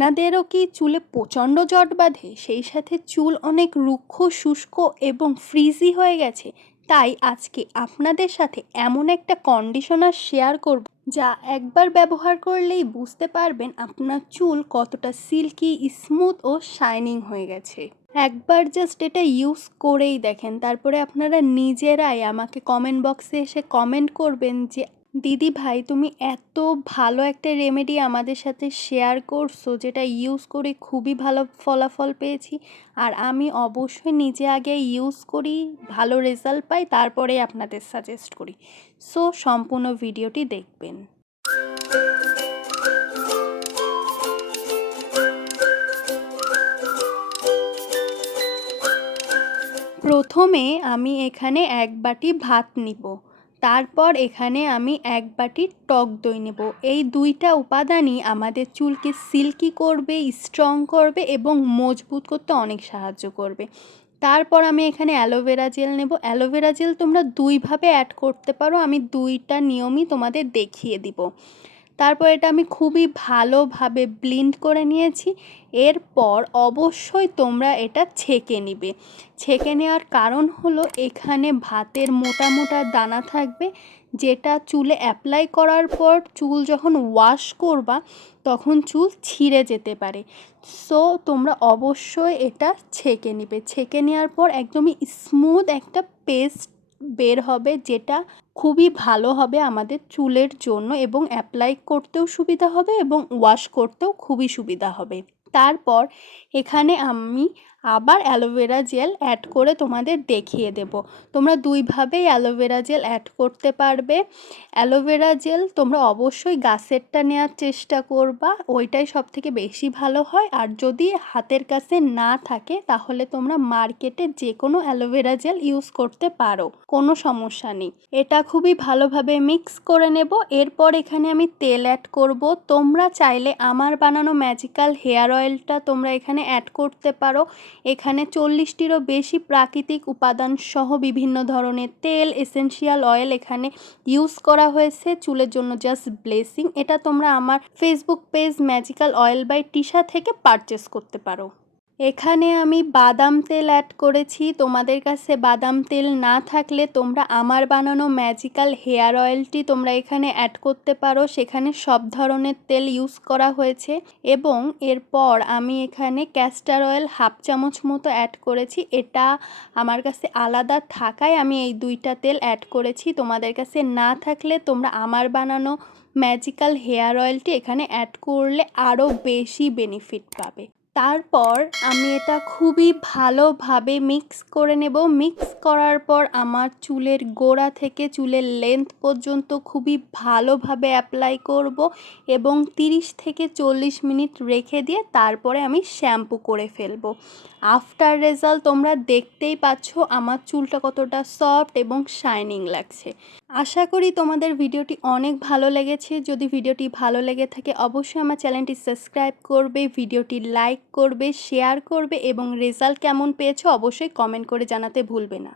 আপনাদেরও কি চুলে প্রচণ্ড জট বাঁধে? সেই সাথে চুল অনেক রুক্ষ, শুষ্ক এবং ফ্রিজি হয়ে গেছে। তাই আজকে আপনাদের সাথে এমন একটা কন্ডিশনার শেয়ার করব, যা একবার ব্যবহার করলেই বুঝতে পারবেন আপনার চুল কতটা সিল্কি স্মুথ ও শাইনিং হয়ে গেছে। একবার জাস্ট এটা ইউজ করেই দেখেন। তারপরে আপনারা নিজেরাই আমাকে কমেন্ট বক্সে এসে কমেন্ট করবেন যে দিদি ভাই, তুমি এত ভালো একটা রেমেডি আমাদের সাথে শেয়ার করছ, যেটা ইউজ করে খুবই ভালো ফলাফল পেয়েছি। আর আমি অবশ্যই নিজে আগে ইউজ করি, ভালো রেজাল্ট পাই, তারপরে আপনাদের সাজেস্ট করি। সো সম্পূর্ণ ভিডিওটি দেখবেন। প্রথমে আমি এখানে এক বাটি ভাত নিব। তারপর এখানে আমি এক বাটি টক দই নেব। এই দুইটা উপাদানই আমাদের চুলকে সিল্কি করবে স্ট্রং করবে এবং মজবুত করতে অনেক সাহায্য করবে। তারপর আমি এখানে অ্যালোভেরা জেল নেব। অ্যালোভেরা জেল তোমরা দুইভাবে অ্যাড করতে পারো। আমি দুইটা নিয়মই তোমাদের দেখিয়ে দিব। তারপর এটা আমি খুবই ভালোভাবে ব্লিন্ড করে নিয়েছি। এরপর অবশ্যই তোমরা এটা ছেঁকে নিবে। ছেঁকে নেওয়ার কারণ হলো এখানে ভাতের মোটা মোটা দানা থাকবে, যেটা চুলে অ্যাপ্লাই করার পর চুল যখন ওয়াশ করবা, তখন চুল ছিঁড়ে যেতে পারে। সো তোমরা অবশ্যই এটা ছেঁকে নিবে। ছেঁকে নেওয়ার পর একদমই স্মুথ একটা পেস্ট বের হবে, যেটা খুবই ভালো হবে আমাদের চুলের জন্য এবং অ্যাপ্লাই করতেও সুবিধা হবে এবং ওয়াশ করতেও খুবই সুবিধা হবে। তারপর এখানে আমি আবার অ্যালোভেরা জেল অ্যাড করে তোমাদের দেখিয়ে দেব। তোমরা দুইভাবেই অ্যালোভেরা জেল অ্যাড করতে পারবে। অ্যালোভেরা জেল তোমরা অবশ্যই গাছেরটা নেওয়ার চেষ্টা করবা, ওইটাই সব থেকে বেশি ভালো হয়। আর যদি হাতের কাছে না থাকে, তাহলে তোমরা মার্কেটে যে কোনো অ্যালোভেরা জেল ইউজ করতে পারো, কোনো সমস্যা নেই। এটা খুবই ভালোভাবে মিক্স করে নেব। এরপর এখানে আমি তেল অ্যাড করব। তোমরা চাইলে আমার বানানো ম্যাজিক্যাল হেয়ার অয়েলটা তোমরা এখানে অ্যাড করতে পারো। এখানে চল্লিশটিরও বেশি প্রাকৃতিক উপাদান সহ বিভিন্ন ধরনের তেল এসেন্সিয়াল অয়েল এখানে ইউজ করা হয়েছে। চুলের জন্য জাস্ট ব্লেসিং এটা তোমরা আমার Facebook page magical oil by Tisha থেকে পারচেস করতে পারো। এখানে আমি বাদাম তেল অ্যাড করেছি। তোমাদের কাছে বাদাম তেল না থাকলে তোমরা আমার বানানো ম্যাজিক্যাল হেয়ার অয়েলটি তোমরা এখানে অ্যাড করতে পারো। সেখানে সব ধরনের তেল ইউজ করা হয়েছে। এবং এরপর আমি এখানে ক্যাস্টার অয়েল হাফ চামচ মতো অ্যাড করেছি। এটা আমার কাছে আলাদা থাকায় আমি এই দুইটা তেল অ্যাড করেছি। তোমাদের কাছে না থাকলে তোমরা আমার বানানো ম্যাজিক্যাল হেয়ার অয়েলটি এখানে অ্যাড করলে আরও বেশি বেনিফিট পাবে। তারপর আমি এটা খুবই ভালোভাবে মিক্স করে নেব। মিক্স করার পর আমার চুলের গোড়া থেকে চুলের লেন্থ পর্যন্ত খুবই ভালোভাবে অ্যাপ্লাই করব এবং 30 থেকে চল্লিশ মিনিট রেখে দিয়ে তারপরে আমি শ্যাম্পু করে ফেলব। আফটার রেজাল্ট তোমরা দেখতেই পাচ্ছ আমার চুলটা কতটা সফট এবং শাইনিং লাগছে। আশা করি তোমাদের ভিডিওটি অনেক ভালো লেগেছে। যদি ভিডিওটি ভালো লেগে থাকে, অবশ্যই আমার চ্যানেলটি সাবস্ক্রাইব করবে, ভিডিওটি লাইক করবে, শেয়ার করবে এবং রেজাল্ট কেমন পেয়েছ অবশ্যই কমেন্ট করে জানাতে ভুলবে না।